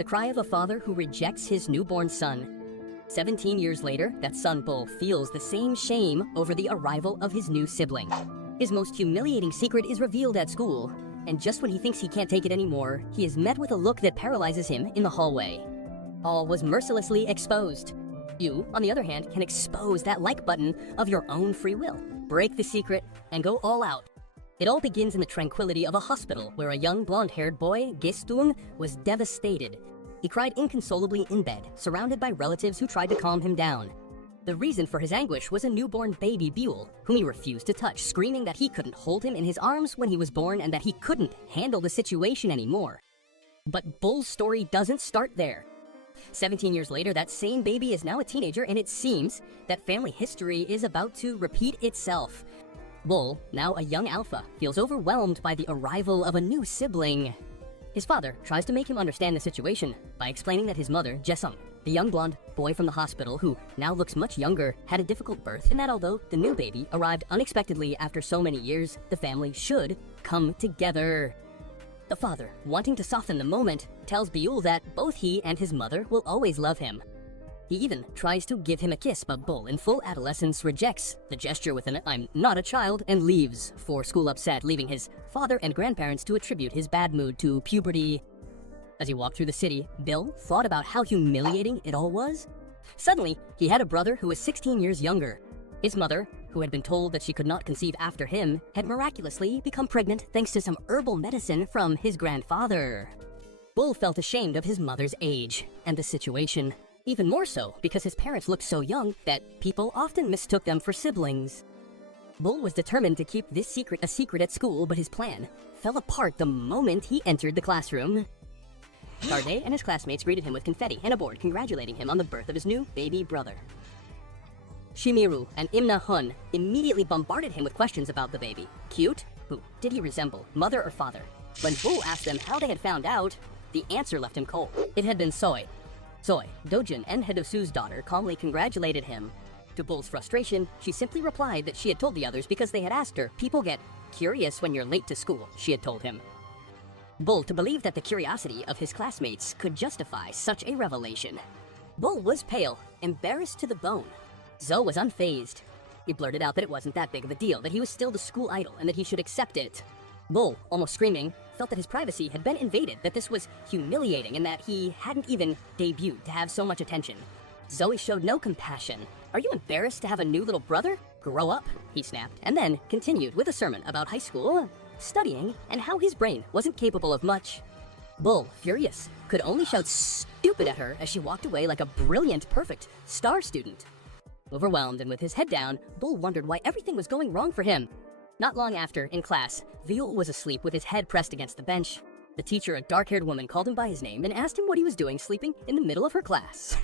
the cry of a father who rejects his newborn son. 17 years later, that son Bull feels the same shame over the arrival of his new sibling. His most humiliating secret is revealed at school, and just when he thinks he can't take it anymore, he is met with a look that paralyzes him in the hallway. All was mercilessly exposed. You, on the other hand, can expose that like button of your own free will, break the secret, and go all out. It all begins in the tranquility of a hospital where a young blonde-haired boy, Gestung, was devastated. He cried inconsolably in bed, surrounded by relatives who tried to calm him down. The reason for his anguish was a newborn baby Biul, whom he refused to touch, screaming that he couldn't hold him in his arms when he was born and that he couldn't handle the situation anymore. But Bull's story doesn't start there. 17 years later, that same baby is now a teenager, and it seems that family history is about to repeat itself. Bull, now a young Alpha, feels overwhelmed by the arrival of a new sibling. His father tries to make him understand the situation by explaining that his mother, Jesung, the young blonde boy from the hospital who now looks much younger, had a difficult birth, and that although the new baby arrived unexpectedly after so many years, the family should come together. The father, wanting to soften the moment, tells Biul that both he and his mother will always love him. He even tries to give him a kiss, but Bull, in full adolescence, rejects the gesture with an "I'm not a child" and leaves for school upset, leaving his father and grandparents to attribute his bad mood to puberty. As he walked through the city, Bill thought about how humiliating it all was. Suddenly, he had a brother who was 16 years younger. His mother, who had been told that she could not conceive after him, had miraculously become pregnant thanks to some herbal medicine from his grandfather. Bull felt ashamed of his mother's age and the situation. Even more so because his parents looked so young that people often mistook them for siblings. Bull was determined to keep this secret a secret at school, but his plan fell apart the moment he entered the classroom. Tarde and his classmates greeted him with confetti and a board congratulating him on the birth of his new baby brother. Shimiru and Imna Hun immediately bombarded him with questions about the baby. Cute? Who did he resemble, mother or father? When Bull asked them how they had found out, the answer left him cold. It had been Soy. Soy, Dojin and Hedosu's daughter, calmly congratulated him. To Bull's frustration, she simply replied that she had told the others because they had asked her. People get curious when you're late to school, she had told him. Bull to believe that the curiosity of his classmates could justify such a revelation. Bull was pale, embarrassed to the bone. Zoe was unfazed. He blurted out that it wasn't that big of a deal, that he was still the school idol and that he should accept it. Bull, almost screaming, felt that his privacy had been invaded, that this was humiliating, and that he hadn't even debuted to have so much attention. Zoe showed no compassion. "Are you embarrassed to have a new little brother? Grow up," he snapped, and then continued with a sermon about high school, studying, and how his brain wasn't capable of much. Bull, furious, could only shout stupid at her as she walked away like a brilliant, perfect star student. Overwhelmed and with his head down, Bull wondered why everything was going wrong for him. Not long after, in class, Biul was asleep with his head pressed against the bench. The teacher, a dark-haired woman, called him by his name and asked him what he was doing sleeping in the middle of her class.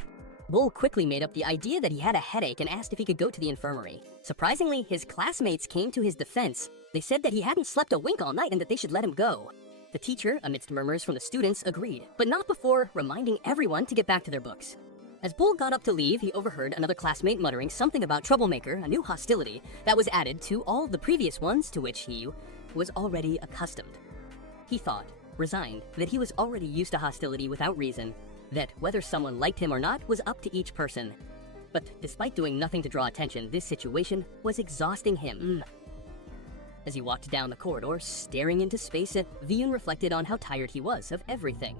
Bull quickly made up the idea that he had a headache and asked if he could go to the infirmary. Surprisingly, his classmates came to his defense. They said that he hadn't slept a wink all night and that they should let him go. The teacher, amidst murmurs from the students, agreed, but not before reminding everyone to get back to their books. As Bull got up to leave, he overheard another classmate muttering something about troublemaker, a new hostility that was added to all the previous ones to which he was already accustomed. He thought, resigned, that he was already used to hostility without reason, that whether someone liked him or not was up to each person. But despite doing nothing to draw attention, this situation was exhausting him. As he walked down the corridor, staring into space, Vyun reflected on how tired he was of everything.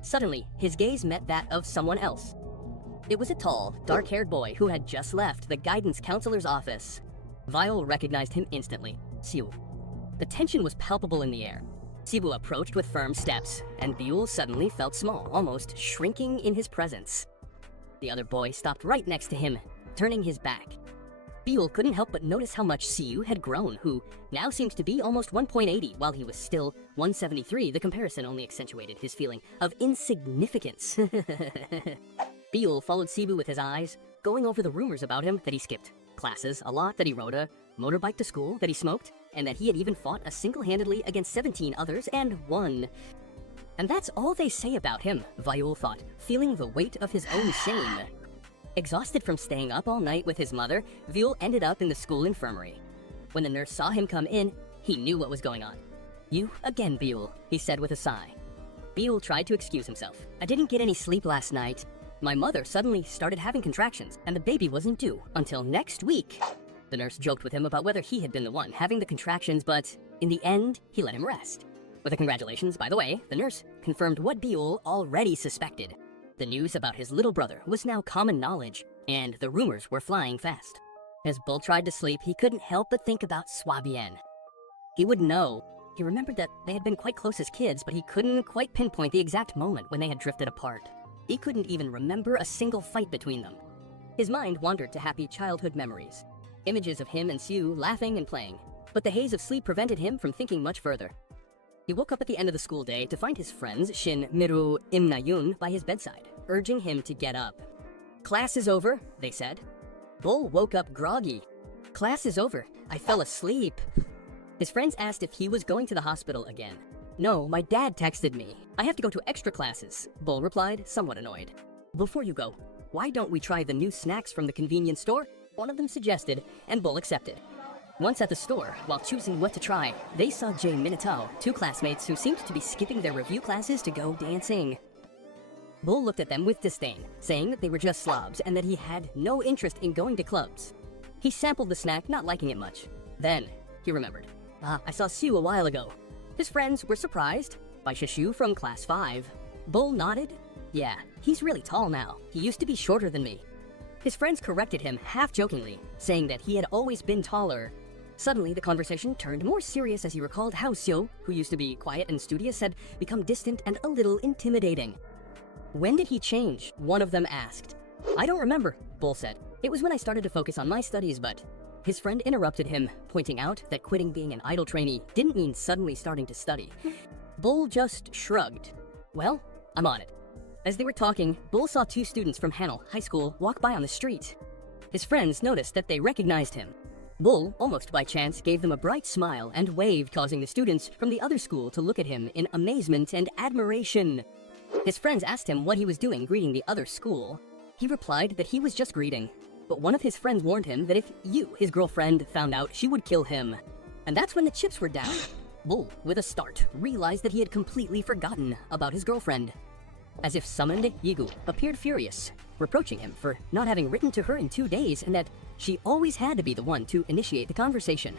Suddenly, his gaze met that of someone else. It was a tall, dark-haired boy who had just left the guidance counselor's office. Viol recognized him instantly. Sibu. The tension was palpable in the air. Sibu approached with firm steps, and Biul suddenly felt small, almost shrinking in his presence. The other boy stopped right next to him, turning his back. Biul couldn't help but notice how much Siu had grown, who now seemed to be almost 1.80, while he was still 173. The comparison only accentuated his feeling of insignificance. Biul followed Sibu with his eyes, going over the rumors about him that he skipped classes a lot, that he rode a motorbike to school, that he smoked, and that he had even fought single-handedly against 17 others and won. And that's all they say about him, Viol thought, feeling the weight of his own shame. Exhausted from staying up all night with his mother, Viol ended up in the school infirmary. When the nurse saw him come in, he knew what was going on. "You again, Biul," he said with a sigh. Biul tried to excuse himself. I didn't get any sleep last night. My mother suddenly started having contractions, and the baby wasn't due until next week. The nurse joked with him about whether he had been the one having the contractions, but in the end, he let him rest. With a congratulations, by the way, the nurse confirmed what Biul already suspected. The news about his little brother was now common knowledge, and the rumors were flying fast. As Bull tried to sleep, he couldn't help but think about Swabian. He would know. He remembered that they had been quite close as kids, but he couldn't quite pinpoint the exact moment when they had drifted apart. He couldn't even remember a single fight between them. His mind wandered to happy childhood memories. Images of him and Siu laughing and playing. But the haze of sleep prevented him from thinking much further. He woke up at the end of the school day to find his friends Shin, Miru, Imnayun by his bedside, urging him to get up. "Class is over," they said. Bull woke up groggy. "Class is over. I fell asleep." His friends asked if he was going to the hospital again. "No, my dad texted me. I have to go to extra classes," Bull replied, somewhat annoyed. "Before you go, why don't we try the new snacks from the convenience store?" one of them suggested, and Bull accepted. Once at the store, while choosing what to try, they saw Jay Minatao, two classmates who seemed to be skipping their review classes to go dancing. Bull looked at them with disdain, saying that they were just slobs and that he had no interest in going to clubs. He sampled the snack, not liking it much. Then, he remembered. I saw Siu a while ago." His friends were surprised by Shishu from class 5. Bull nodded. "Yeah, he's really tall now. He used to be shorter than me." His friends corrected him half-jokingly, saying that he had always been taller. Suddenly, the conversation turned more serious as he recalled how Siu, who used to be quiet and studious, had become distant and a little intimidating. "When did he change?" one of them asked. "I don't remember," Bull said. "It was when I started to focus on my studies, but..." His friend interrupted him, pointing out that quitting being an idol trainee didn't mean suddenly starting to study. Bull just shrugged. "Well, I'm on it." As they were talking, Bull saw two students from Hanel High School walk by on the street. His friends noticed that they recognized him. Bull, almost by chance, gave them a bright smile and waved, causing the students from the other school to look at him in amazement and admiration. His friends asked him what he was doing greeting the other school. He replied that he was just greeting. But one of his friends warned him that if his girlfriend, found out, she would kill him. And that's when the chips were down. Bull, with a start, realized that he had completely forgotten about his girlfriend. As if summoned, Yigu appeared furious, reproaching him for not having written to her in 2 days and that she always had to be the one to initiate the conversation.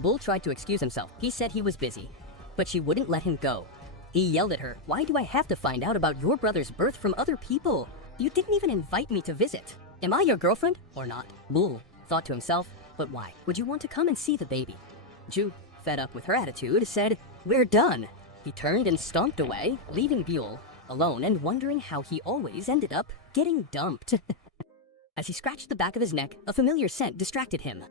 Bull tried to excuse himself. He said he was busy, but she wouldn't let him go. He yelled at her, "Why do I have to find out about your brother's birth from other people? You didn't even invite me to visit. Am I your girlfriend or not?" Bull thought to himself, "But why would you want to come and see the baby?" Ju, fed up with her attitude, said, "We're done." He turned and stomped away, leaving Biul alone and wondering how he always ended up getting dumped. As he scratched the back of his neck, a familiar scent distracted him.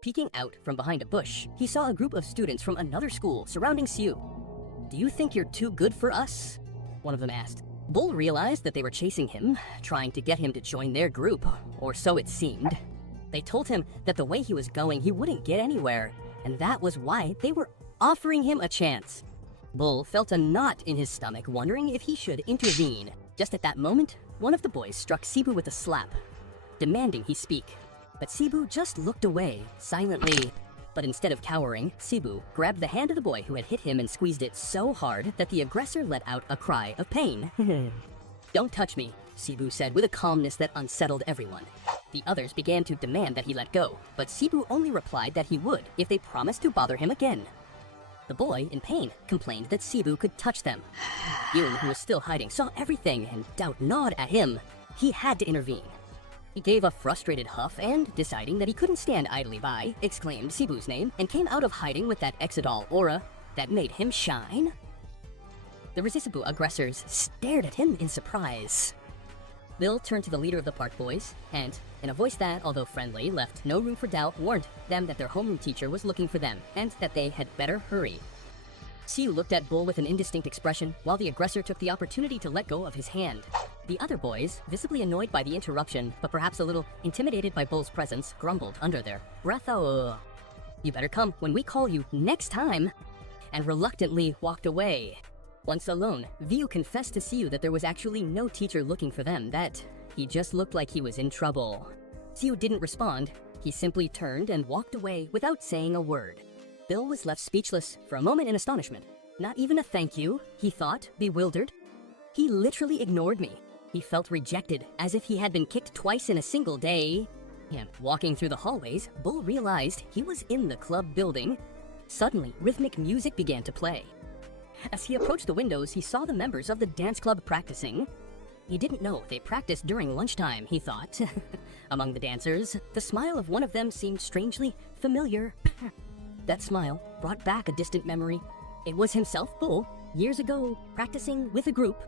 Peeking out from behind a bush, he saw a group of students from another school surrounding Siu. "Do you think you're too good for us?" one of them asked. Bull realized that they were chasing him, trying to get him to join their group, or so it seemed. They told him that the way he was going, he wouldn't get anywhere, and that was why they were offering him a chance. Bull felt a knot in his stomach, wondering if he should intervene. Just at that moment, one of the boys struck Sibu with a slap, demanding he speak. But Sibu just looked away, silently. But instead of cowering, Sibu grabbed the hand of the boy who had hit him and squeezed it so hard that the aggressor let out a cry of pain. "Don't touch me," Sibu said with a calmness that unsettled everyone. The others began to demand that he let go, but Sibu only replied that he would if they promised to bother him again. The boy, in pain, complained that Sibu could touch them. Yun, who was still hiding, saw everything and doubt gnawed at him. He had to intervene. He gave a frustrated huff and, deciding that he couldn't stand idly by, exclaimed Sibu's name and came out of hiding with that Exodol aura that made him shine. The Resisibu aggressors stared at him in surprise. Bill turned to the leader of the park boys and, in a voice that, although friendly, left no room for doubt, warned them that their homeroom teacher was looking for them and that they had better hurry. Siu looked at Bull with an indistinct expression while the aggressor took the opportunity to let go of his hand. The other boys, visibly annoyed by the interruption, but perhaps a little intimidated by Bull's presence, grumbled under their breath. "Oh, you better come when we call you next time," and reluctantly walked away. Once alone, Viu confessed to Siu that there was actually no teacher looking for them, that he just looked like he was in trouble. Siu didn't respond. He simply turned and walked away without saying a word. Bill was left speechless for a moment in astonishment. Not even a thank you, he thought, bewildered. He literally ignored me. He felt rejected, as if he had been kicked twice in a single day. And walking through the hallways, Bull realized he was in the club building. Suddenly, rhythmic music began to play. As he approached the windows, he saw the members of the dance club practicing. He didn't know they practiced during lunchtime, he thought. Among the dancers, the smile of one of them seemed strangely familiar. That smile brought back a distant memory. It was himself, Bull, years ago, practicing with a group.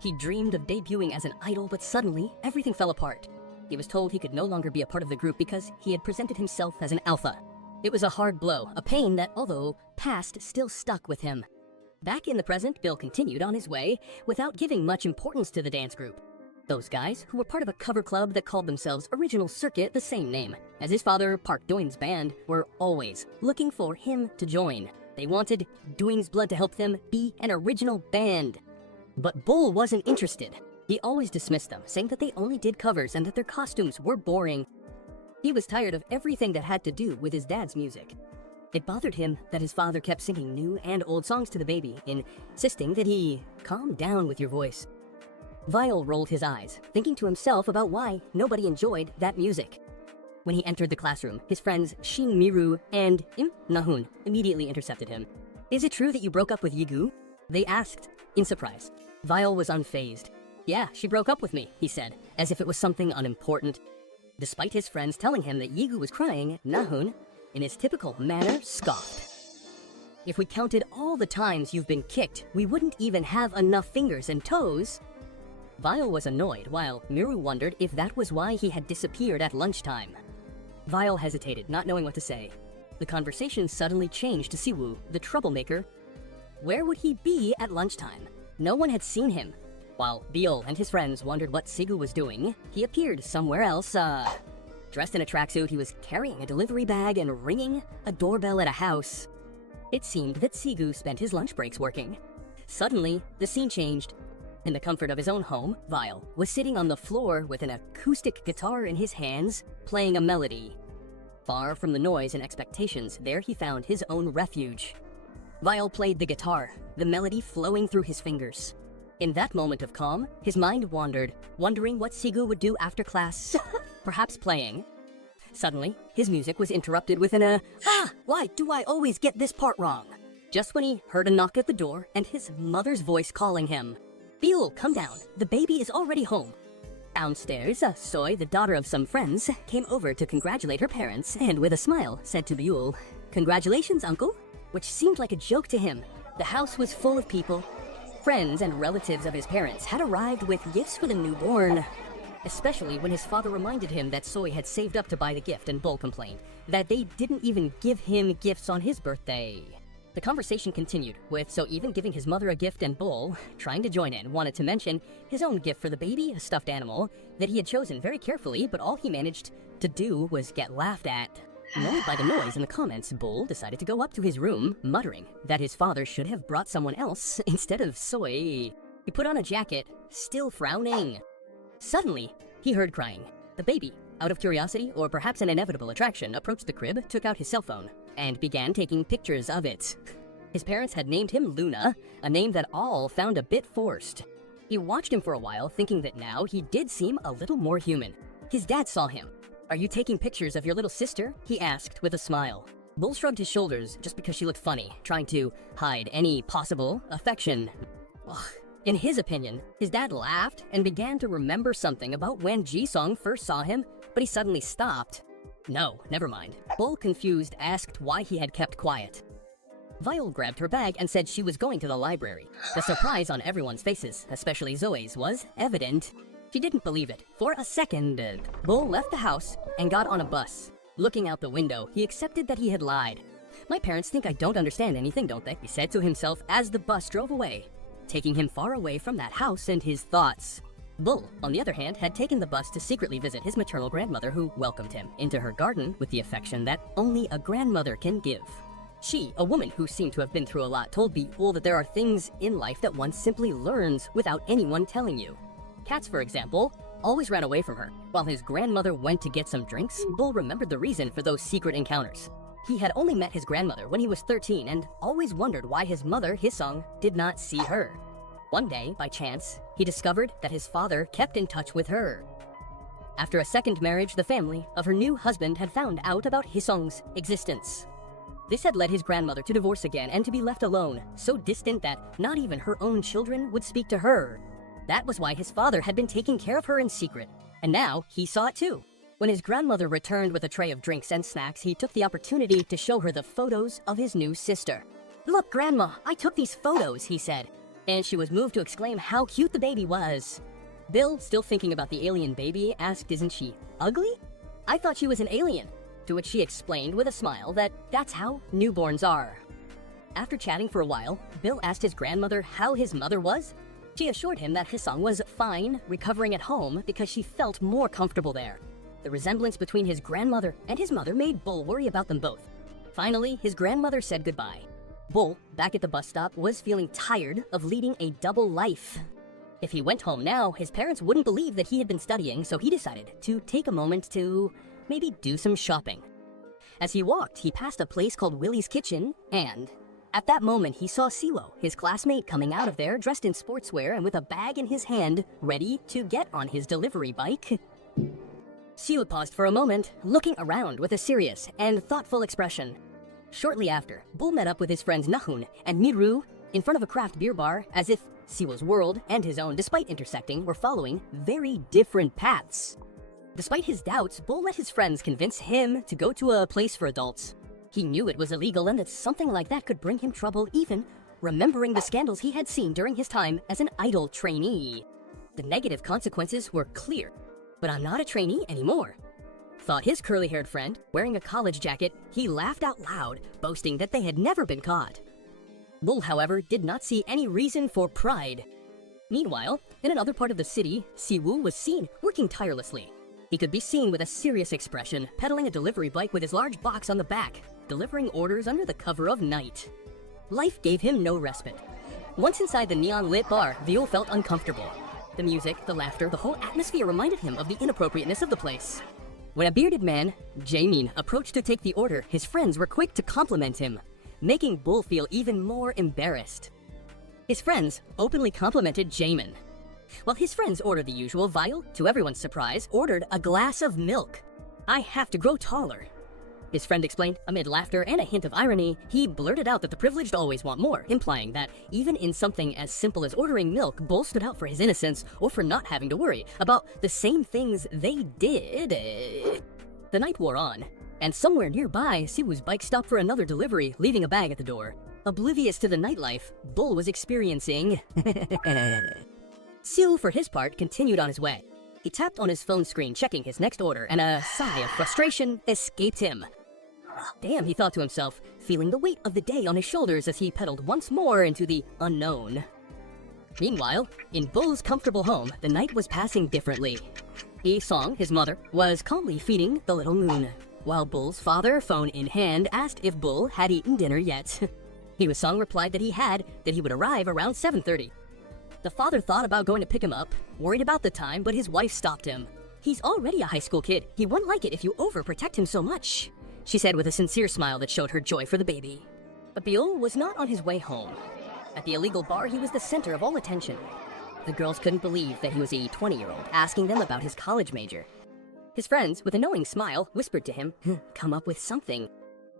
He dreamed of debuting as an idol, but suddenly, everything fell apart. He was told he could no longer be a part of the group because he had presented himself as an alpha. It was a hard blow, a pain that, although past, still stuck with him. Back in the present, Bill continued on his way without giving much importance to the dance group. Those guys, who were part of a cover club that called themselves Original Circuit, the same name as his father, Park Doin's band, were always looking for him to join. They wanted Doin's blood to help them be an original band. But Bull wasn't interested. He always dismissed them, saying that they only did covers and that their costumes were boring. He was tired of everything that had to do with his dad's music. It bothered him that his father kept singing new and old songs to the baby, insisting that he calm down with your voice. Viol rolled his eyes, thinking to himself about why nobody enjoyed that music. When he entered the classroom, his friends Shin Miru and Nahun immediately intercepted him. "Is it true that you broke up with Yigu?" they asked, in surprise. Viol was unfazed. "Yeah, she broke up with me," he said, as if it was something unimportant. Despite his friends telling him that Yigu was crying, Nahun, in his typical manner, scoffed. "If we counted all the times you've been kicked, we wouldn't even have enough fingers and toes." Viol was annoyed, while Miru wondered if that was why he had disappeared at lunchtime. Viol hesitated, not knowing what to say. The conversation suddenly changed to Siwoo, the troublemaker. Where would he be at lunchtime? No one had seen him. While Biul and his friends wondered what Sigu was doing, he appeared somewhere else, Dressed in a tracksuit, he was carrying a delivery bag and ringing a doorbell at a house. It seemed that Sigu spent his lunch breaks working. Suddenly, the scene changed. In the comfort of his own home, Viol was sitting on the floor with an acoustic guitar in his hands, playing a melody. Far from the noise and expectations, there he found his own refuge. Viol played the guitar, the melody flowing through his fingers. In that moment of calm, his mind wandered, wondering what Sigu would do after class, perhaps playing. Suddenly, his music was interrupted with why do I always get this part wrong? Just when he heard a knock at the door and his mother's voice calling him. "Biul, come down, the baby is already home." Downstairs, Soy, the daughter of some friends, came over to congratulate her parents and with a smile said to Biul, "Congratulations, uncle," which seemed like a joke to him. The house was full of people. Friends and relatives of his parents had arrived with gifts for the newborn, especially when his father reminded him that Soy had saved up to buy the gift, and Bull complained that they didn't even give him gifts on his birthday. The conversation continued, with So even giving his mother a gift and Bull, trying to join in, wanted to mention his own gift for the baby, a stuffed animal, that he had chosen very carefully, but all he managed to do was get laughed at. Annoyed by the noise and the comments, Bull decided to go up to his room, muttering that his father should have brought someone else instead of Soy. He put on a jacket, still frowning. Suddenly, he heard crying. The baby, out of curiosity or perhaps an inevitable attraction, approached the crib, took out his cell phone, and began taking pictures of it. His parents had named him Luna, a name that all found a bit forced. He watched him for a while, thinking that now he did seem a little more human. His dad saw him. "Are you taking pictures of your little sister?" he asked with a smile. Bull shrugged his shoulders just because she looked funny, trying to hide any possible affection. Ugh. In his opinion, his dad laughed and began to remember something about when Ji-sung first saw him, but he suddenly stopped. No, never mind. Bull, confused, asked why he had kept quiet. Viol grabbed her bag and said she was going to the library. The surprise on everyone's faces, especially Zoe's, was evident. She didn't believe it. For a second, Bull left the house and got on a bus. Looking out the window, he accepted that he had lied. "My parents think I don't understand anything, don't they?" he said to himself as the bus drove away, taking him far away from that house and his thoughts. Bull, on the other hand, had taken the bus to secretly visit his maternal grandmother, who welcomed him into her garden with the affection that only a grandmother can give. She, a woman who seemed to have been through a lot, told Biul that there are things in life that one simply learns without anyone telling you. Cats, for example, always ran away from her. While his grandmother went to get some drinks, Bull remembered the reason for those secret encounters. He had only met his grandmother when he was 13 and always wondered why his mother, Hisung, did not see her. One day, by chance, he discovered that his father kept in touch with her. After a second marriage, the family of her new husband had found out about Hisung's existence. This had led his grandmother to divorce again and to be left alone, so distant that not even her own children would speak to her. That was why his father had been taking care of her in secret, and now he saw it too. When his grandmother returned with a tray of drinks and snacks, he took the opportunity to show her the photos of his new sister. "Look, Grandma, I took these photos," he said, and she was moved to exclaim how cute the baby was. Bill, still thinking about the alien baby, asked, "Isn't she ugly? I thought she was an alien." To which she explained with a smile that that's how newborns are. After chatting for a while, Bill asked his grandmother how his mother was. She assured him that Hisung was fine, recovering at home because she felt more comfortable there. The resemblance between his grandmother and his mother made Bull worry about them both. Finally, his grandmother said goodbye. Bull, back at the bus stop, was feeling tired of leading a double life. If he went home now, his parents wouldn't believe that he had been studying, so he decided to take a moment to maybe do some shopping. As he walked, he passed a place called Willie's Kitchen, and at that moment he saw Siwo, his classmate, coming out of there dressed in sportswear and with a bag in his hand, ready to get on his delivery bike. Siwo paused for a moment, looking around with a serious and thoughtful expression. Shortly after, Bull met up with his friends Nahun and Miru in front of a craft beer bar, as if Siwo's world and his own, despite intersecting, were following very different paths. Despite his doubts, Bull let his friends convince him to go to a place for adults. He knew it was illegal and that something like that could bring him trouble, even remembering the scandals he had seen during his time as an idol trainee. The negative consequences were clear. "But I'm not a trainee anymore," thought his curly-haired friend. Wearing a college jacket, he laughed out loud, boasting that they had never been caught. Bull, however, did not see any reason for pride. Meanwhile, in another part of the city, Siwoo was seen working tirelessly. He could be seen with a serious expression, pedaling a delivery bike with his large box on the back, delivering orders under the cover of night. Life gave him no respite. Once inside the neon-lit bar, Biul felt uncomfortable. The music, the laughter, the whole atmosphere reminded him of the inappropriateness of the place. When a bearded man, Jaemin, approached to take the order, his friends were quick to compliment him, making Bull feel even more embarrassed. His friends openly complimented Jaemin, while his friends ordered the usual. Vial, to everyone's surprise, ordered a glass of milk. "I have to grow taller," his friend explained. Amid laughter and a hint of irony, he blurted out that the privileged always want more, implying that even in something as simple as ordering milk, Bull stood out for his innocence or for not having to worry about the same things they did. The night wore on, and somewhere nearby, Siwoo's bike stopped for another delivery, leaving a bag at the door. Oblivious to the nightlife Bull was experiencing, Siwoo, for his part, continued on his way. He tapped on his phone screen, checking his next order, and a sigh of frustration escaped him. Damn, he thought to himself, feeling the weight of the day on his shoulders as he pedaled once more into the unknown. Meanwhile, in Bull's comfortable home, the night was passing differently. Song, his mother, was calmly feeding the little moon, while Bull's father, phone in hand, asked if Bull had eaten dinner yet. Song replied that he had, that he would arrive around 7:30. The father thought about going to pick him up, worried about the time, but his wife stopped him. "He's already a high school kid. He wouldn't like it if you overprotect him so much," she said with a sincere smile that showed her joy for the baby. But Biul was not on his way home. At the illegal bar, he was the center of all attention. The girls couldn't believe that he was a 20-year-old, asking them about his college major. His friends, with a knowing smile, whispered to him, "Come up with something."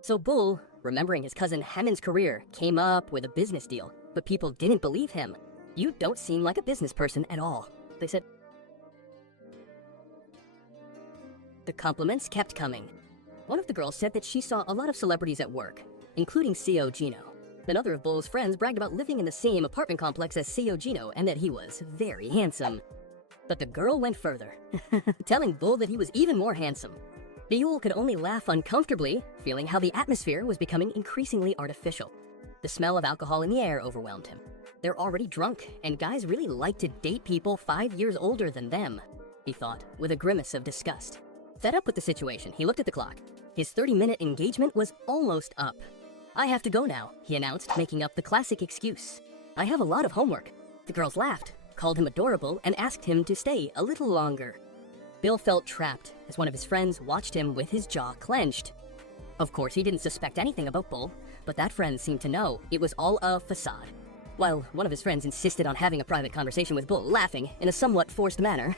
So Bull, remembering his cousin Hamin's career, came up with a business deal. But people didn't believe him. "You don't seem like a business person at all," they said. The compliments kept coming. One of the girls said that she saw a lot of celebrities at work, including Seo Gino. Another of Bull's friends bragged about living in the same apartment complex as Seo Gino and that he was very handsome. But the girl went further, telling Bull that he was even more handsome. Biul could only laugh uncomfortably, feeling how the atmosphere was becoming increasingly artificial. The smell of alcohol in the air overwhelmed him. They're already drunk, and guys really like to date people 5 years older than them, he thought, with a grimace of disgust. Fed up with the situation, he looked at the clock. His 30-minute engagement was almost up. "I have to go now," he announced, making up the classic excuse. "I have a lot of homework." The girls laughed, called him adorable, and asked him to stay a little longer. Bill felt trapped as one of his friends watched him with his jaw clenched. Of course, he didn't suspect anything about Bull, but that friend seemed to know it was all a facade. While one of his friends insisted on having a private conversation with Bull, laughing in a somewhat forced manner,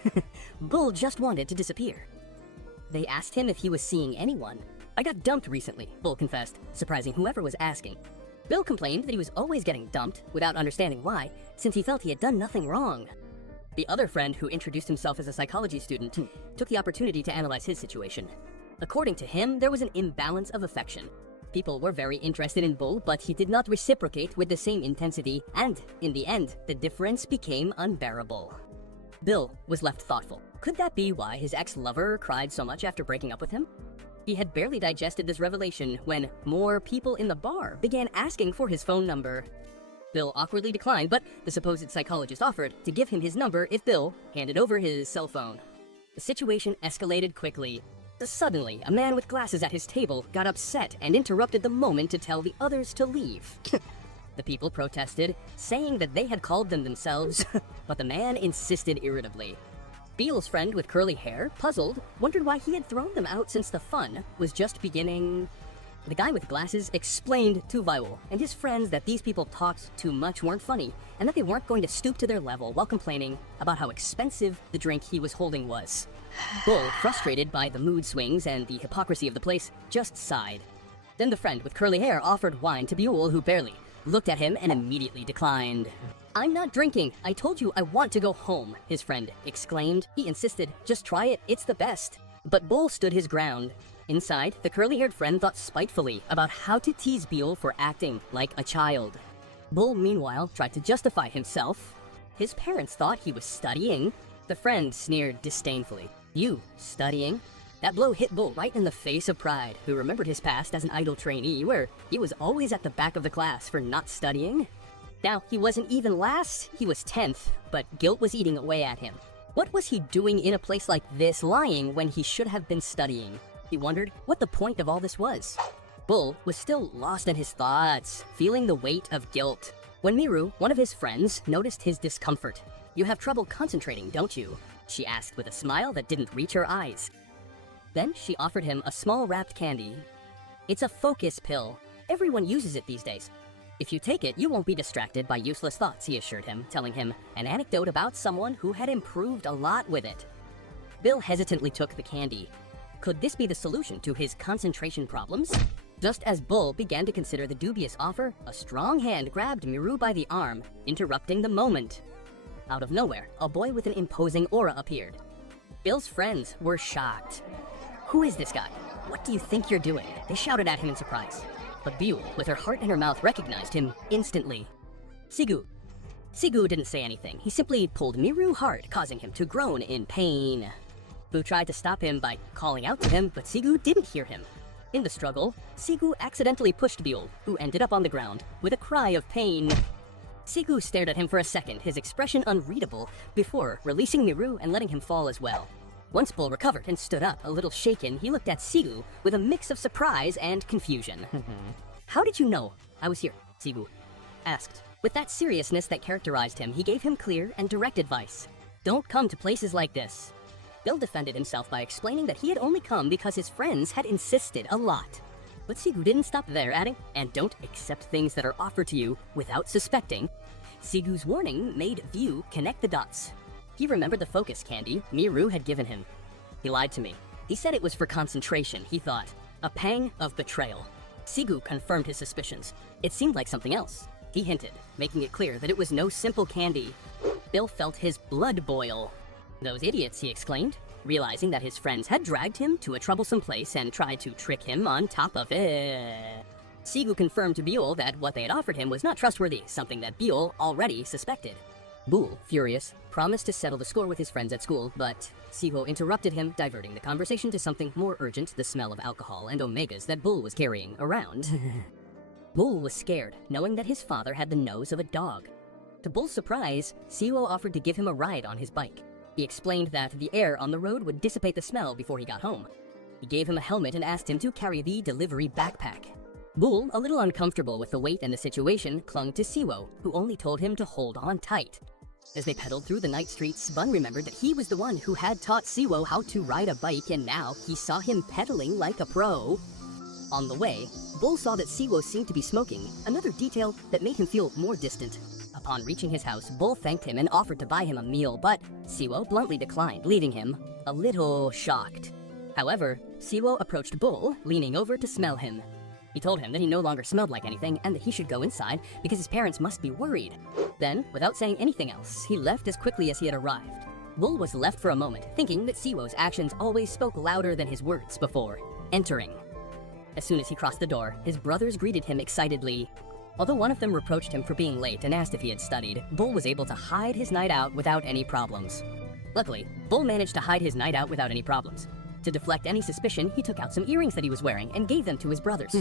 Bull just wanted to disappear. They asked him if he was seeing anyone. "I got dumped recently," Bull confessed, surprising whoever was asking. Bill complained that he was always getting dumped, without understanding why, since he felt he had done nothing wrong. The other friend, who introduced himself as a psychology student, took the opportunity to analyze his situation. According to him, there was an imbalance of affection. People were very interested in Bull, but he did not reciprocate with the same intensity, and, in the end, the difference became unbearable. Bill was left thoughtful. Could that be why his ex-lover cried so much after breaking up with him? He had barely digested this revelation when more people in the bar began asking for his phone number. Bill awkwardly declined, but the supposed psychologist offered to give him his number if Bill handed over his cell phone. The situation escalated quickly. Suddenly, a man with glasses at his table got upset and interrupted the moment to tell the others to leave. The people protested, saying that they had called them themselves, but the man insisted irritably. Biul's friend with curly hair, puzzled, wondered why he had thrown them out since the fun was just beginning. The guy with glasses explained to Biul and his friends that these people talked too much weren't funny, and that they weren't going to stoop to their level while complaining about how expensive the drink he was holding was. Bull, frustrated by the mood swings and the hypocrisy of the place, just sighed. Then the friend with curly hair offered wine to Biul, who barely looked at him and immediately declined. "I'm not drinking. I told you I want to go home," his friend exclaimed. He insisted, "Just try it, it's the best." But Bull stood his ground. Inside, the curly-haired friend thought spitefully about how to tease Biul for acting like a child. Bull, meanwhile, tried to justify himself. His parents thought he was studying. The friend sneered disdainfully. "You, studying?" That blow hit Bull right in the face of pride, who remembered his past as an idol trainee, where he was always at the back of the class for not studying. Now, he wasn't even last, he was 10th, but guilt was eating away at him. What was he doing in a place like this, lying when he should have been studying? He wondered what the point of all this was. Bull was still lost in his thoughts, feeling the weight of guilt, when Miru, one of his friends, noticed his discomfort. "You have trouble concentrating, don't you?" she asked with a smile that didn't reach her eyes. Then she offered him a small wrapped candy. "It's a focus pill. Everyone uses it these days. If you take it, you won't be distracted by useless thoughts," he assured him, telling him an anecdote about someone who had improved a lot with it. Bill hesitantly took the candy. Could this be the solution to his concentration problems? Just as Bull began to consider the dubious offer, a strong hand grabbed Miru by the arm, interrupting the moment. Out of nowhere, a boy with an imposing aura appeared. Bill's friends were shocked. "Who is this guy? What do you think you're doing?" they shouted at him in surprise. But Biul, with her heart in her mouth, recognized him instantly. "Sigu." Sigu didn't say anything. He simply pulled Miru hard, causing him to groan in pain. Bu tried to stop him by calling out to him, but Sigu didn't hear him. In the struggle, Sigu accidentally pushed Biul, who ended up on the ground with a cry of pain. Sigu stared at him for a second, his expression unreadable, before releasing Miru and letting him fall as well. Once Bull recovered and stood up, a little shaken, he looked at Sigu with a mix of surprise and confusion. "How did you know I was here?" Sigu asked. With that seriousness that characterized him, he gave him clear and direct advice. "Don't come to places like this." Bill defended himself by explaining that he had only come because his friends had insisted a lot. But Sigu didn't stop there, adding, "And don't accept things that are offered to you without suspecting." Sigu's warning made View connect the dots. He remembered the focus candy Miru had given him. "He lied to me. He said it was for concentration," he thought. A pang of betrayal. Sigu confirmed his suspicions. It seemed like something else. He hinted, making it clear that it was no simple candy. Bill felt his blood boil. "Those idiots," he exclaimed, realizing that his friends had dragged him to a troublesome place and tried to trick him on top of it. Sigu confirmed to Biul that what they had offered him was not trustworthy, something that Biul already suspected. Bull, furious, promised to settle the score with his friends at school, but Sigu interrupted him, diverting the conversation to something more urgent, the smell of alcohol and omegas that Bull was carrying around. Bull was scared, knowing that his father had the nose of a dog. To Bull's surprise, Sigu offered to give him a ride on his bike. He explained that the air on the road would dissipate the smell before he got home. He gave him a helmet and asked him to carry the delivery backpack. Bull, a little uncomfortable with the weight and the situation, clung to Siwo, who only told him to hold on tight. As they pedaled through the night streets, Bun remembered that he was the one who had taught Siwo how to ride a bike, and now he saw him pedaling like a pro. On the way, Bull saw that Siwo seemed to be smoking, another detail that made him feel more distant. Upon reaching his house, Bull thanked him and offered to buy him a meal, but Siwo bluntly declined, leaving him a little shocked. However, Siwo approached Bull, leaning over to smell him. He told him that he no longer smelled like anything and that he should go inside because his parents must be worried. Then, without saying anything else, he left as quickly as he had arrived. Bull was left for a moment, thinking that Siwo's actions always spoke louder than his words before entering. As soon as he crossed the door, his brothers greeted him excitedly. Although one of them reproached him for being late and asked if he had studied, Bull was able to hide his night out without any problems. Luckily, Bull managed to hide his night out without any problems. To deflect any suspicion, he took out some earrings that he was wearing and gave them to his brothers,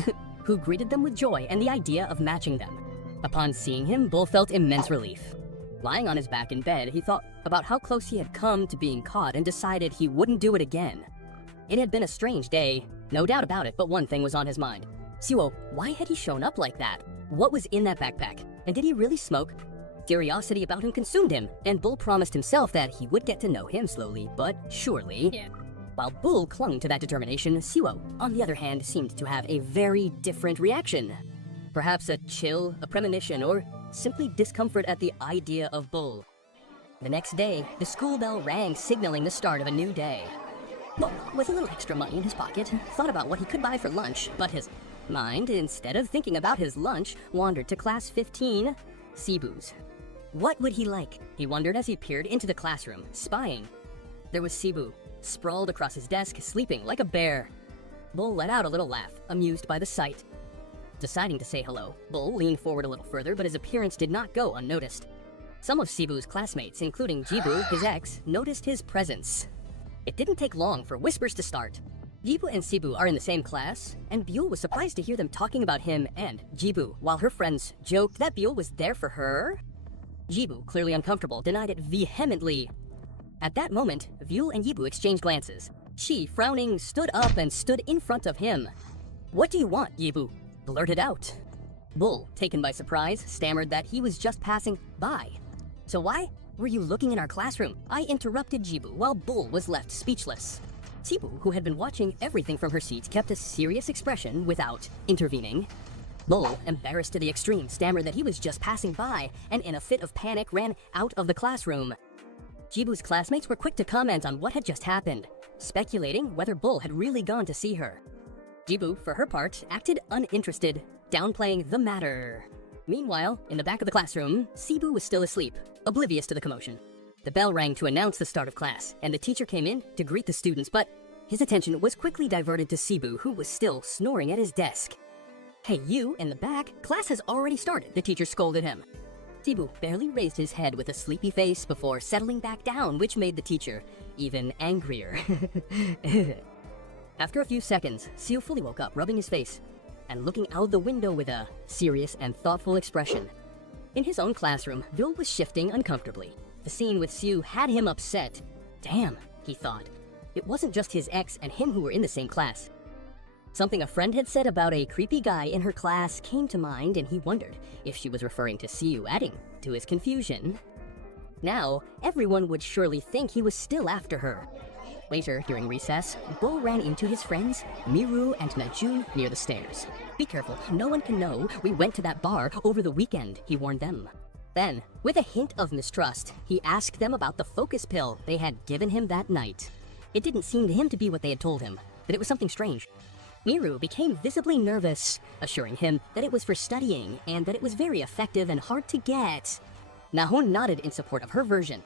who greeted them with joy and the idea of matching them. Upon seeing him, Bull felt immense relief. Lying on his back in bed, he thought about how close he had come to being caught and decided he wouldn't do it again. It had been a strange day, no doubt about it, but one thing was on his mind. Siwo, why had he shown up like that? What was in that backpack? And did he really smoke? Curiosity about him consumed him, and Bull promised himself that he would get to know him slowly but surely. Yeah. While Bull clung to that determination, Siwo, on the other hand, seemed to have a very different reaction. Perhaps a chill, a premonition, or simply discomfort at the idea of Bull. The next day, the school bell rang, signaling the start of a new day. Bull, with a little extra money in his pocket, thought about what he could buy for lunch, but his mind, instead of thinking about his lunch, wandered to class 15, Sibu's. What would he like? He wondered as he peered into the classroom, spying. There was Sibu, sprawled across his desk, sleeping like a bear. Bull let out a little laugh, amused by the sight. Deciding to say hello, Bull leaned forward a little further, but his appearance did not go unnoticed. Some of Sibu's classmates, including Jibu, his ex, noticed his presence. It didn't take long for whispers to start. Jibu and Sibu are in the same class, and Biul was surprised to hear them talking about him and Jibu, while her friends joked that Biul was there for her. Jibu, clearly uncomfortable, denied it vehemently. At that moment, Biul and Jibu exchanged glances. She, frowning, stood up and stood in front of him. "What do you want, Jibu?" blurted out. Bull, taken by surprise, stammered that he was just passing by. "So why were you looking in our classroom?" I interrupted Jibu while Bull was left speechless. Sibu, who had been watching everything from her seat, kept a serious expression without intervening. Bull, embarrassed to the extreme, stammered that he was just passing by and in a fit of panic ran out of the classroom. Jibu's classmates were quick to comment on what had just happened, speculating whether Bull had really gone to see her. Jibu, for her part, acted uninterested, downplaying the matter. Meanwhile, in the back of the classroom, Sibu was still asleep, oblivious to the commotion. The bell rang to announce the start of class, and the teacher came in to greet the students, but his attention was quickly diverted to Sibu, who was still snoring at his desk. "Hey, you, in the back, class has already started," the teacher scolded him. Sibu barely raised his head with a sleepy face before settling back down, which made the teacher even angrier. After a few seconds, Siu fully woke up, rubbing his face, and looking out the window with a serious and thoughtful expression. In his own classroom, Bill was shifting uncomfortably. The scene with Siu had him upset. Damn, he thought. It wasn't just his ex and him who were in the same class. Something a friend had said about a creepy guy in her class came to mind, and he wondered if she was referring to Siu, adding to his confusion. Now, everyone would surely think he was still after her. Later, during recess, Bull ran into his friends, Miru and Najun, near the stairs. "Be careful, no one can know we went to that bar over the weekend," he warned them. Then, with a hint of mistrust, he asked them about the focus pill they had given him that night. It didn't seem to him to be what they had told him, that it was something strange. Miru became visibly nervous, assuring him that it was for studying and that it was very effective and hard to get. Nahon nodded in support of her version.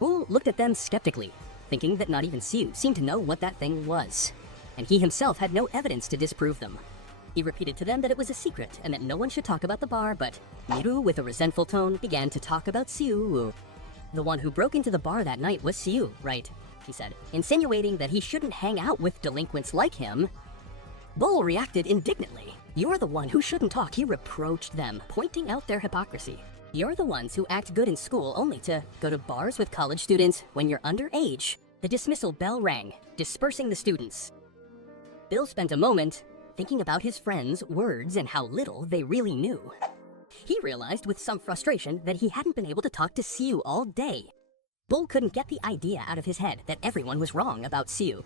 Bull looked at them skeptically, thinking that not even Siu seemed to know what that thing was, and he himself had no evidence to disprove them. He repeated to them that it was a secret and that no one should talk about the bar, but Miru, with a resentful tone, began to talk about Siu. "The one who broke into the bar that night was Siu, right?" he said, insinuating that he shouldn't hang out with delinquents like him. Bull reacted indignantly. "You're the one who shouldn't talk," he reproached them, pointing out their hypocrisy. "You're the ones who act good in school only to go to bars with college students when you're underage." The dismissal bell rang, dispersing the students. Bill spent a moment thinking about his friends' words and how little they really knew. He realized with some frustration that he hadn't been able to talk to Siu all day. Bull couldn't get the idea out of his head that everyone was wrong about Siu.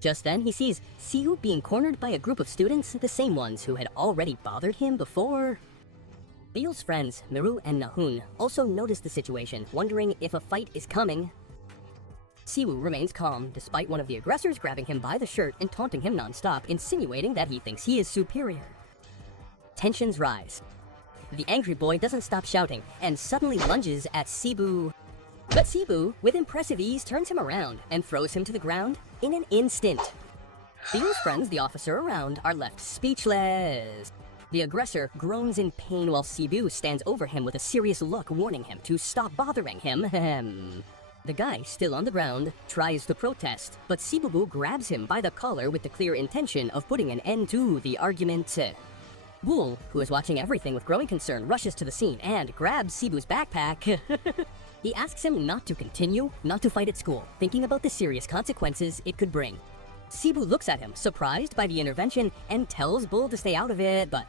Just then, he sees Siu being cornered by a group of students, the same ones who had already bothered him before. Biul's friends, Miru and Nahun, also notice the situation, wondering if a fight is coming. Siwoo remains calm, despite one of the aggressors grabbing him by the shirt and taunting him non-stop, insinuating that he thinks he is superior. Tensions rise. The angry boy doesn't stop shouting, and suddenly lunges at Sibu. But Sibu, with impressive ease, turns him around and throws him to the ground in an instant. Biul's friends, the officer around, are left speechless. The aggressor groans in pain while Sibu stands over him with a serious look, warning him to stop bothering him. The guy, still on the ground, tries to protest, but Sibu grabs him by the collar with the clear intention of putting an end to the argument. Biul, who is watching everything with growing concern, rushes to the scene and grabs Sibu's backpack. He asks him not to continue, not to fight at school, thinking about the serious consequences it could bring. Sibu looks at him, surprised by the intervention, and tells Biul to stay out of it, but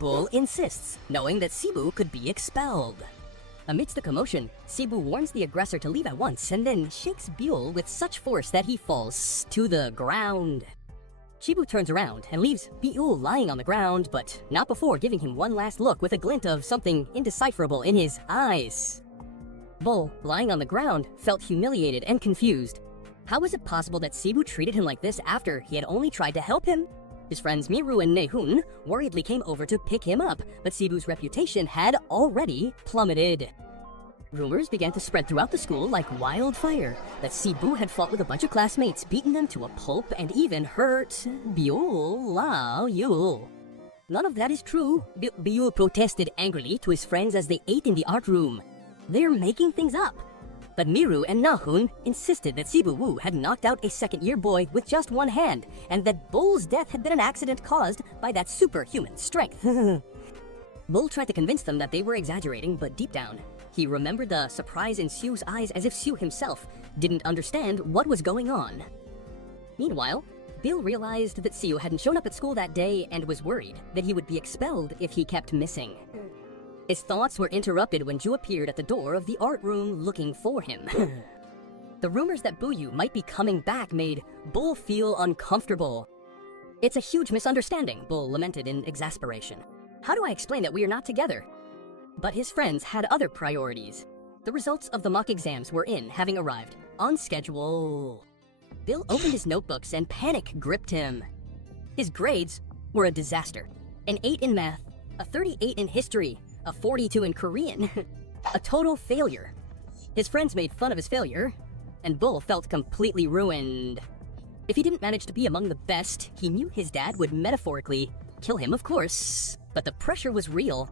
Biul insists, knowing that Sibu could be expelled. Amidst the commotion, Sibu warns the aggressor to leave at once and then shakes Biul with such force that he falls to the ground. Sibu turns around and leaves Biul lying on the ground, but not before giving him one last look with a glint of something indecipherable in his eyes. Biul, lying on the ground, felt humiliated and confused. How was it possible that Sibu treated him like this after he had only tried to help him? His friends Miru and Nehun worriedly came over to pick him up, but Sibu's reputation had already plummeted. Rumors began to spread throughout the school like wildfire that Sibu had fought with a bunch of classmates, beaten them to a pulp, and even hurt Biul Lao Yul. None of that is true, Biul protested angrily to his friends as they ate in the art room. They're making things up. But Miru and Nahun insisted that Sibu Wu had knocked out a second-year boy with just one hand, and that Bull's death had been an accident caused by that superhuman strength. Bull tried to convince them that they were exaggerating, but deep down, he remembered the surprise in Siu's eyes as if Siu himself didn't understand what was going on. Meanwhile, Bill realized that Siu hadn't shown up at school that day and was worried that he would be expelled if he kept missing. His thoughts were interrupted when Ju appeared at the door of the art room looking for him. The rumors that Buyu might be coming back made Bull feel uncomfortable. It's a huge misunderstanding, Bull lamented in exasperation. How do I explain that we are not together? But his friends had other priorities. The results of the mock exams were in, having arrived on schedule. Bill opened his notebooks and panic gripped him. His grades were a disaster. An 8 in math, a 38 in history, a 42 in Korean. A total failure. His friends made fun of his failure, and Bull felt completely ruined. If he didn't manage to be among the best, he knew his dad would metaphorically kill him, of course. But the pressure was real.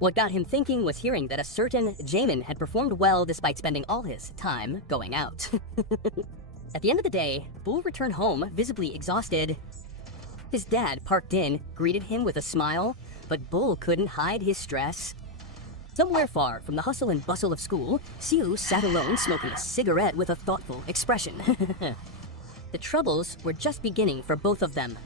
What got him thinking was hearing that a certain Jamin had performed well despite spending all his time going out. At the end of the day, Bull returned home, visibly exhausted. His dad parked in, greeted him with a smile, but Bull couldn't hide his stress. Somewhere far from the hustle and bustle of school, Siu sat alone smoking a cigarette with a thoughtful expression. The troubles were just beginning for both of them.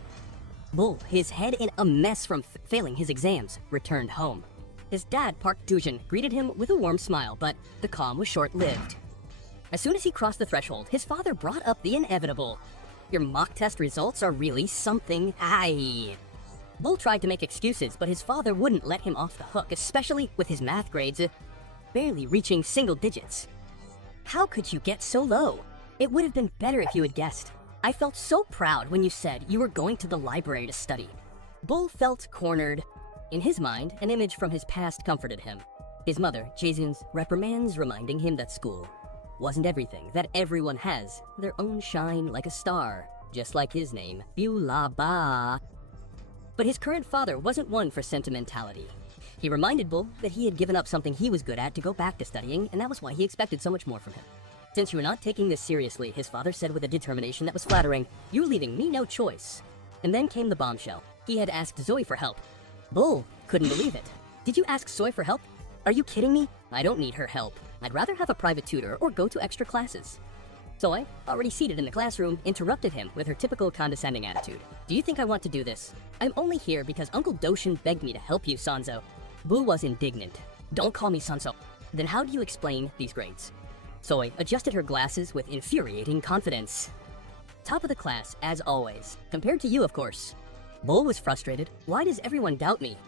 Bull, his head in a mess from failing his exams, returned home. His dad, Park Dujin, greeted him with a warm smile, but the calm was short-lived. As soon as he crossed the threshold, his father brought up the inevitable. Your mock test results are really something. Aye. Bull tried to make excuses, but his father wouldn't let him off the hook, especially with his math grades barely reaching single digits. How could you get so low? It would have been better if you had guessed. I felt so proud when you said you were going to the library to study. Bull felt cornered. In his mind, an image from his past comforted him. His mother, Jaesun's reprimands reminding him that school wasn't everything, that everyone has their own shine like a star, just like his name, Biul Ba. But his current father wasn't one for sentimentality. He reminded Bull that he had given up something he was good at to go back to studying, and that was why he expected so much more from him. Since you are not taking this seriously, his father said with a determination that was flattering, you're leaving me no choice. And then came the bombshell. He had asked Zoe for help. Bull couldn't believe it. Did you ask Zoe for help? Are you kidding me? I don't need her help. I'd rather have a private tutor or go to extra classes. Zoe, already seated in the classroom, interrupted him with her typical condescending attitude. Do you think I want to do this? I'm only here because Uncle Doshin begged me to help you, Sanzo. Boo was indignant. Don't call me Sanzo. Then how do you explain these grades? Zoe adjusted her glasses with infuriating confidence. top of the class, as always. Compared to you, of course. Bull was frustrated. Why does everyone doubt me?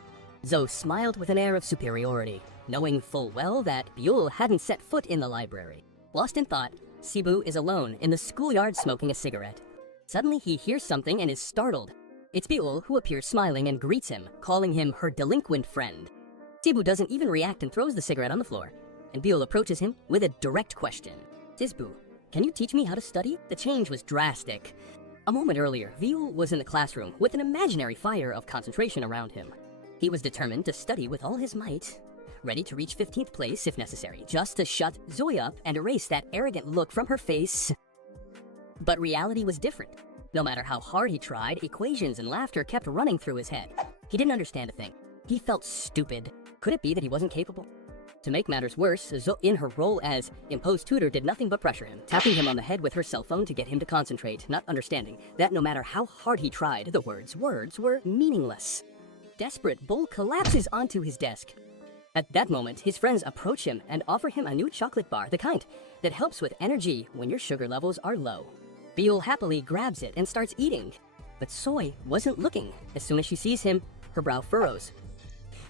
Zoe smiled with an air of superiority, knowing full well that Biul hadn't set foot in the library. Lost in thought, Sibu is alone in the schoolyard smoking a cigarette. Suddenly he hears something and is startled. It's Biul, who appears smiling and greets him, calling him her delinquent friend. Sibu doesn't even react and throws the cigarette on the floor, and Biul approaches him with a direct question. Sibu, can you teach me how to study? The change was drastic. A moment earlier, Biul was in the classroom with an imaginary fire of concentration around him. He was determined to study with all his might, ready to reach 15th place if necessary, just to shut Zoe up and erase that arrogant look from her face. But reality was different. No matter how hard he tried, equations and laughter kept running through his head. He didn't understand a thing. He felt stupid. Could it be that he wasn't capable? To make matters worse, Zoe, in her role as imposed tutor, did nothing but pressure him, tapping him on the head with her cell phone to get him to concentrate, not understanding that no matter how hard he tried, the words were meaningless. Desperate, Bull collapses onto his desk. At that moment, his friends approach him and offer him a new chocolate bar, the kind that helps with energy when your sugar levels are low. Biul happily grabs it and starts eating. But Zoe wasn't looking. As soon as she sees him, her brow furrows.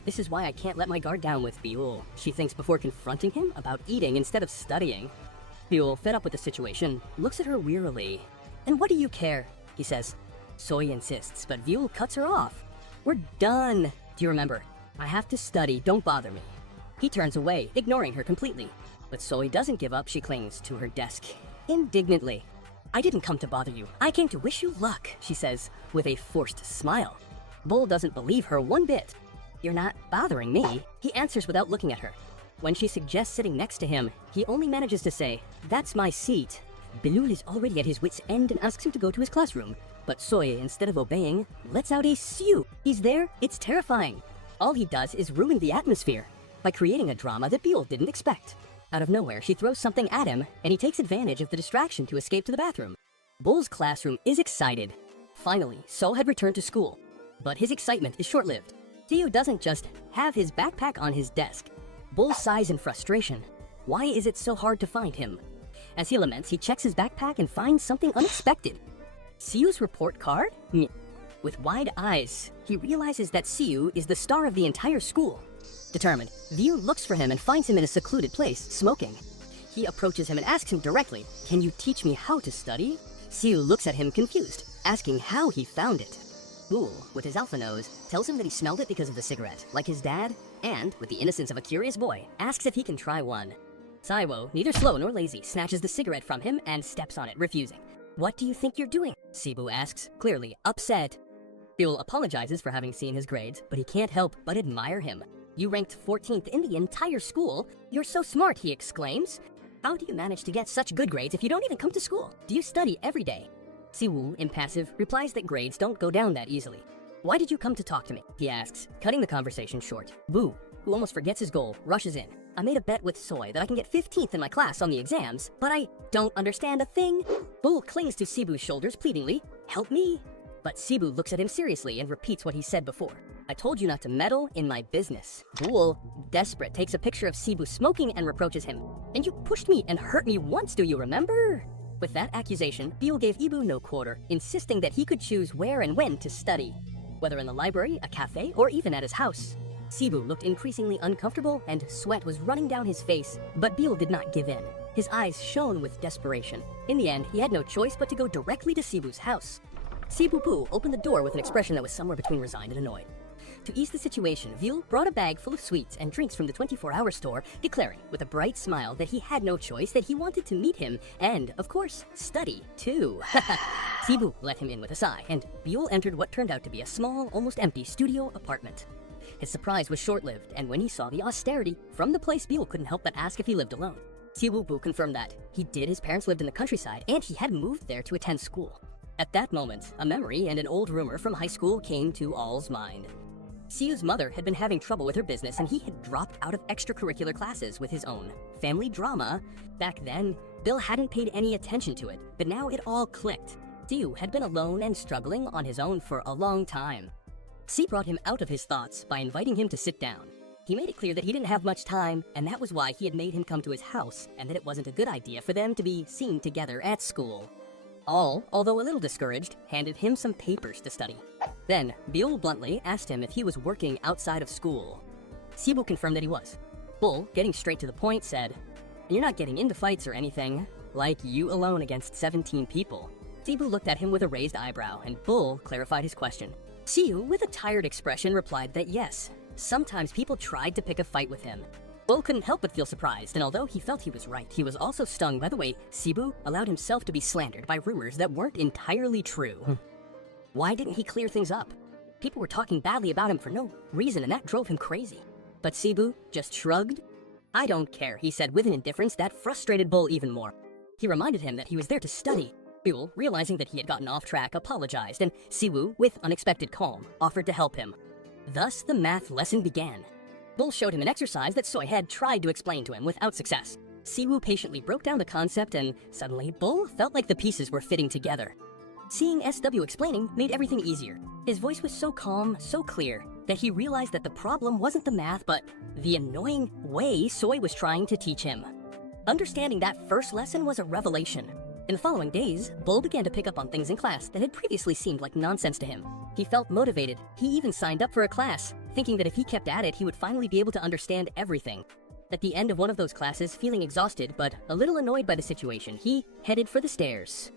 This is why I can't let my guard down with Biul, she thinks before confronting him about eating instead of studying. Biul, fed up with the situation, looks at her wearily. And what do you care? He says. Zoe insists, but Biul cuts her off. We're done. Do you remember? I have to study, don't bother me. He turns away, ignoring her completely. But Zoe doesn't give up, she clings to her desk, indignantly. I didn't come to bother you, I came to wish you luck, she says, with a forced smile. Bull doesn't believe her one bit. You're not bothering me, he answers without looking at her. When she suggests sitting next to him, he only manages to say, that's my seat. Biul is already at his wit's end and asks him to go to his classroom. But Zoe, instead of obeying, lets out a sew. He's there, it's terrifying. All he does is ruin the atmosphere by creating a drama that Biul didn't expect. Out of nowhere, she throws something at him, and he takes advantage of the distraction to escape to the bathroom. Bull's classroom is excited. Finally, So had returned to school. But his excitement is short-lived. Theo doesn't just have his backpack on his desk. Bull sighs in frustration. Why is it so hard to find him? As he laments, he checks his backpack and finds something unexpected. Siu's report card? With wide eyes, he realizes that Siu is the star of the entire school. Determined, Biul looks for him and finds him in a secluded place, smoking. He approaches him and asks him directly, can you teach me how to study? Siu looks at him confused, asking how he found it. Biul, with his alpha nose, tells him that he smelled it because of the cigarette, like his dad, and, with the innocence of a curious boy, asks if he can try one. Saiwo, neither slow nor lazy, snatches the cigarette from him and steps on it, refusing. What do you think you're doing? Sibu asks, clearly upset. Biul apologizes for having seen his grades, but he can't help but admire him. You ranked 14th in the entire school. You're so smart, he exclaims. How do you manage to get such good grades if you don't even come to school? Do you study every day? Siwoo, impassive, replies that grades don't go down that easily. Why did you come to talk to me? He asks, cutting the conversation short. Boo, who almost forgets his goal, rushes in. I made a bet with Soy that I can get 15th in my class on the exams, but I don't understand a thing. Bull clings to Sibu's shoulders pleadingly. Help me. But Sibu looks at him seriously and repeats what he said before. I told you not to meddle in my business. Bull, desperate, takes a picture of Sibu smoking and reproaches him. And you pushed me and hurt me once, do you remember? With that accusation, Biul gave Ibu no quarter, insisting that he could choose where and when to study, whether in the library, a cafe, or even at his house. Sibu looked increasingly uncomfortable and sweat was running down his face, but Biul did not give in. His eyes shone with desperation. In the end, he had no choice but to go directly to Sibu's house. Sibu Poo opened the door with an expression that was somewhere between resigned and annoyed. To ease the situation, Biul brought a bag full of sweets and drinks from the 24-hour store, declaring with a bright smile that he had no choice, that he wanted to meet him and, of course, study too. Sibu let him in with a sigh, and Biul entered what turned out to be a small, almost empty studio apartment. His surprise was short-lived, and when he saw the austerity from the place, Biul couldn't help but ask if he lived alone. Sibu Poo confirmed that he did. His parents lived in the countryside, and he had moved there to attend school. At that moment, a memory and an old rumor from high school came to all's mind. Siu's mother had been having trouble with her business, and he had dropped out of extracurricular classes with his own family drama. Back then, Bill hadn't paid any attention to it, but now it all clicked. Siu had been alone and struggling on his own for a long time. Si brought him out of his thoughts by inviting him to sit down. He made it clear that he didn't have much time, and that was why he had made him come to his house, and that it wasn't a good idea for them to be seen together at school. although a little discouraged, handed him some papers to study. Then, Biul bluntly asked him if he was working outside of school. Sibu confirmed that he was. Bull, getting straight to the point, said, "You're not getting into fights or anything, like you alone against 17 people." Sibu looked at him with a raised eyebrow, and Bull clarified his question. Siu, with a tired expression, replied that yes, sometimes people tried to pick a fight with him. Bull couldn't help but feel surprised, and although he felt he was right, he was also stung by the way Sibu allowed himself to be slandered by rumors that weren't entirely true. Why didn't he clear things up? People were talking badly about him for no reason, and that drove him crazy. But Sibu just shrugged. "I don't care," he said with an indifference that frustrated Bull even more. He reminded him that he was there to study. Biul, realizing that he had gotten off track, apologized, and Siwoo, with unexpected calm, offered to help him. Thus, the math lesson began. Bull showed him an exercise that Soy had tried to explain to him without success. Siwoo patiently broke down the concept, and suddenly, Bull felt like the pieces were fitting together. Seeing SW explaining made everything easier. His voice was so calm, so clear, that he realized that the problem wasn't the math, but the annoying way Soy was trying to teach him. Understanding that first lesson was a revelation. In the following days, Bull began to pick up on things in class that had previously seemed like nonsense to him. He felt motivated. He even signed up for a class, thinking that if he kept at it, he would finally be able to understand everything. At the end of one of those classes, feeling exhausted but a little annoyed by the situation, he headed for the stairs.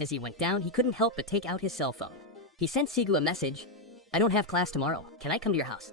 As he went down, he couldn't help but take out his cell phone. He sent Sigu a message, "I don't have class tomorrow. Can I come to your house?"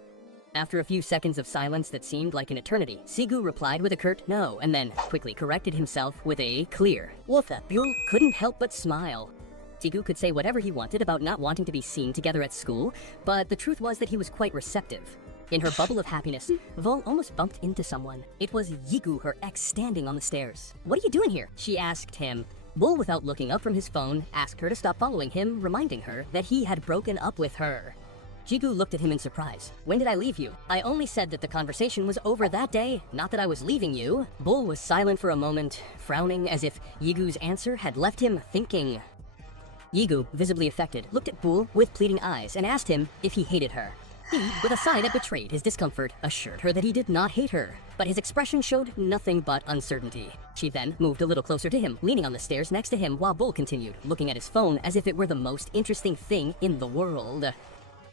After a few seconds of silence that seemed like an eternity, Sigu replied with a curt no, and then quickly corrected himself with a clear "Wolfa." Biul couldn't help but smile. Sigu could say whatever he wanted about not wanting to be seen together at school, but the truth was that he was quite receptive. In her bubble of happiness, Vol almost bumped into someone. It was Yigu, her ex, standing on the stairs. "What are you doing here?" she asked him. Bull, without looking up from his phone, asked her to stop following him, reminding her that he had broken up with her. Jigu looked at him in surprise. "When did I leave you? I only said that the conversation was over that day, not that I was leaving you." Bull was silent for a moment, frowning as if Yigu's answer had left him thinking. Yigu, visibly affected, looked at Bull with pleading eyes and asked him if he hated her. He, with a sigh that betrayed his discomfort, assured her that he did not hate her, but his expression showed nothing but uncertainty. She then moved a little closer to him, leaning on the stairs next to him while Bull continued, looking at his phone as if it were the most interesting thing in the world.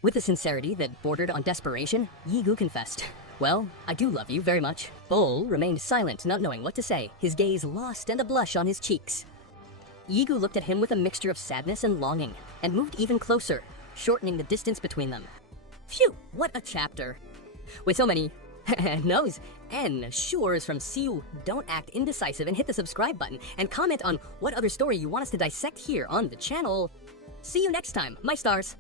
With a sincerity that bordered on desperation, Yigu confessed, "Well, I do love you very much." Bull remained silent, not knowing what to say, his gaze lost and a blush on his cheeks. Yigu looked at him with a mixture of sadness and longing, and moved even closer, shortening the distance between them. Phew, what a chapter. With so many no's and sures from Siu, don't act indecisive and hit the subscribe button, and comment on what other story you want us to dissect here on the channel. See you next time, my stars.